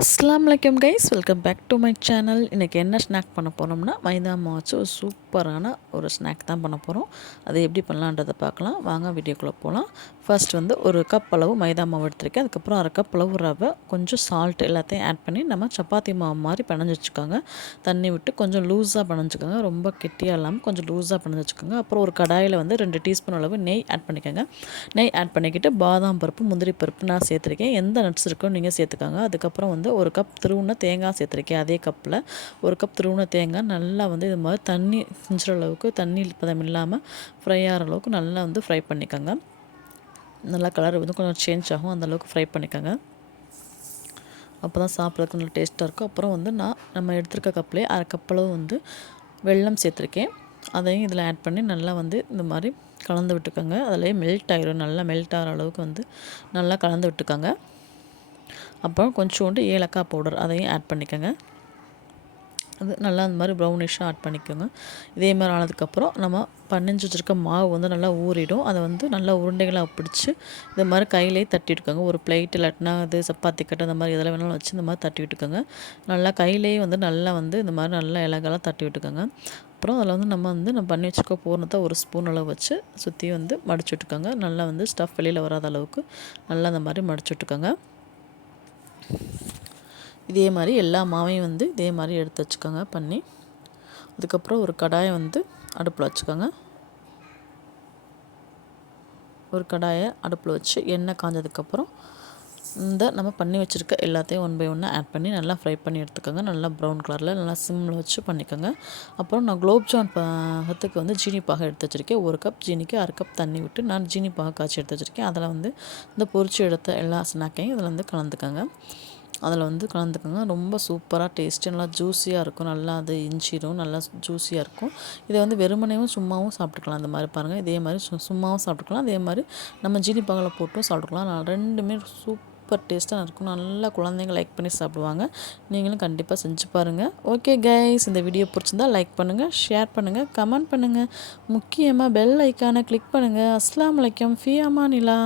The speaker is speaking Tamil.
அஸ்ஸலாமு அலைக்கும் guys, welcome back to my channel. இன்றைக்கி என்ன ஸ்நாக் பண்ண போகிறோம்னா, மைதா மாவு வச்சு ஒரு சூப்பரான ஒரு ஸ்நாக் தான் பண்ண போகிறோம். அது எப்படி பண்ணலான்றதை பார்க்கலாம். வாங்க வீடியோக்குள்ளே போகலாம். ஃபர்ஸ்ட் வந்து ஒரு கப் அளவு மைதா மாவு எடுத்திருக்கேன். அதுக்கப்புறம் அரை கப் அளவு ரவை, கொஞ்சம் சால்ட் எல்லாத்தையும் ஆட் பண்ணி நம்ம சப்பாத்தி மாவு மாதிரி பிணைஞ்சு வச்சுக்கோங்க. தண்ணி விட்டு கொஞ்சம் லூஸாக பிணைஞ்சிக்கோங்க, ரொம்ப கெட்டியாக இல்லாமல் கொஞ்சம் லூஸாக பிணைஞ்சு வச்சுக்கோங்க. அப்புறம் ஒரு கடாயில் வந்து 2 டீஸ்பூன் அளவு நெய் ஆட் பண்ணிக்கோங்க. நெய் ஆட் பண்ணிக்கிட்டு பாதாம் பருப்பு, முந்திரி பருப்பு நான் சேர்த்துருக்கேன். எந்த நட்ஸ் இருக்கோ நீங்கள் சேர்த்துக்கோங்க. அதுக்கப்புறம் வந்து ஒரு கப் திருவுன தேங்காய் சேர்த்துருக்கேன். அதே கப்பில் ஒரு கப் திருவுன தேங்காய் நல்லா வந்து இது மாதிரி தண்ணி சிஞ்சுற அளவுக்கு, தண்ணி பதம் இல்லாமல் ஃப்ரை ஆகிற அளவுக்கு நல்லா வந்து ஃப்ரை பண்ணிக்கோங்க. நல்லா கலர் வந்து கொஞ்சம் சேஞ்ச் ஆகும், அந்தளவுக்கு ஃப்ரை பண்ணிக்கோங்க. அப்போ தான் சாப்பிட்றதுக்கு நல்லா டேஸ்ட்டாக இருக்கும். அப்புறம் வந்து நம்ம எடுத்துருக்க கப்லேயே அரை கப்பளவு வந்து வெல்லம் சேர்த்துருக்கேன். அதையும் இதில் ஆட் பண்ணி நல்லா வந்து இந்த மாதிரி கலந்து விட்டுக்கோங்க. அதிலே மெல்ட் ஆகிடும், நல்லா மெல்ட் ஆகிற அளவுக்கு வந்து நல்லா கலந்து விட்டுக்கோங்க. அப்புறம் கொஞ்சோண்டு ஏலக்காய் பவுடர் அதையும் ஆட் பண்ணிக்கோங்க. அது நல்லா அந்த மாதிரி ப்ரௌனிஷாக ஆட் பண்ணிக்கோங்க. இதே மாதிரி ஆனதுக்கப்புறம் நம்ம பன்னஞ்சு வச்சுருக்க மாவு வந்து நல்லா ஊறிடும். அதை வந்து நல்லா உருண்டைகளாக பிடிச்சி இந்த மாதிரி கையிலே தட்டி விட்டுக்கோங்க. ஒரு பிளேட் இல்லாட்டினா அது சப்பாத்தி கட்டை அந்த மாதிரி எதில் வேணாலும் வச்சு இந்த மாதிரி தட்டி விட்டுக்கோங்க. நல்லா கையிலேயே வந்து நல்லா வந்து இந்த மாதிரி நல்லா இலகெல்லாம் தட்டி விட்டுக்கோங்க. அப்புறம் அதில் வந்து நம்ம பண்ணி வச்சுருக்க பூரணத்தை ஒரு ஸ்பூன் அளவு வச்சு சுற்றி வந்து மடிச்சு விட்டுக்கோங்க. நல்லா வந்து ஸ்டஃப் வெளியில் வராத அளவுக்கு நல்லா அந்த மாதிரி மடிச்சு விட்டுக்கோங்க. இதே மாதிரி எல்லா மாவையும் வந்து இதே மாதிரி எடுத்து வச்சுக்கோங்க பண்ணி. அதுக்கப்புறம் ஒரு கடாயை வந்து அடுப்பில் வச்சுக்கோங்க. ஒரு கடாயை அடுப்பில் வச்சு எண்ணெய் காஞ்சதுக்கப்புறம் நம்ம பண்ணி வச்சுருக்க எல்லாத்தையும் ஒன் பை ஒன்னாக ஆட் பண்ணி நல்லா ஃப்ரை பண்ணி எடுத்துக்கோங்க. நல்லா ப்ரௌன் கலரில் நல்லா சிம்மில் வச்சு பண்ணிக்கோங்க. அப்புறம் நான் குலோப்ஜான் பாகத்துக்கு வந்து ஜீனி பாகம் எடுத்து வச்சுருக்கேன். ஒரு கப் ஜீனிக்கு அரை கப் தண்ணி விட்டு நான் ஜீனி பாகம் காய்ச்சி எடுத்து வச்சுருக்கேன். அதில் வந்து இந்த பொரிச்சு எடுத்த எல்லா ஸ்நாக்கையும் இதில் வந்து கலந்துக்கோங்க. ரொம்ப சூப்பராக டேஸ்ட்டு, நல்லா ஜூஸியாக இருக்கும். நல்லா அது இஞ்சிடும், நல்லா ஜூஸியாக இருக்கும். இதை வந்து வெறுமனையும் சும்மாவும் சாப்பிட்டுக்கலாம். அந்த மாதிரி பாருங்கள். இதே மாதிரி சும்மாவும் சாப்பிட்டுக்கலாம், அதே மாதிரி நம்ம ஜீனி பாகில் போட்டும் சாப்பிட்டுக்கலாம். நான் ரெண்டுமே சூப்பர் டேஸ்ட்டாக இருக்கும். நல்லா குழந்தைங்க லைக் பண்ணி சாப்பிடுவாங்க. நீங்களும் கண்டிப்பாக செஞ்சு பாருங்கள். ஓகே கைஸ், இந்த வீடியோ பிடிச்சிருந்தா லைக் பண்ணுங்கள், ஷேர் பண்ணுங்கள், கமெண்ட் பண்ணுங்கள். முக்கியமாக பெல் ஐக்கானை கிளிக் பண்ணுங்கள். அஸ்ஸலாமு அலைக்கும், ஃபி அமானில்லா.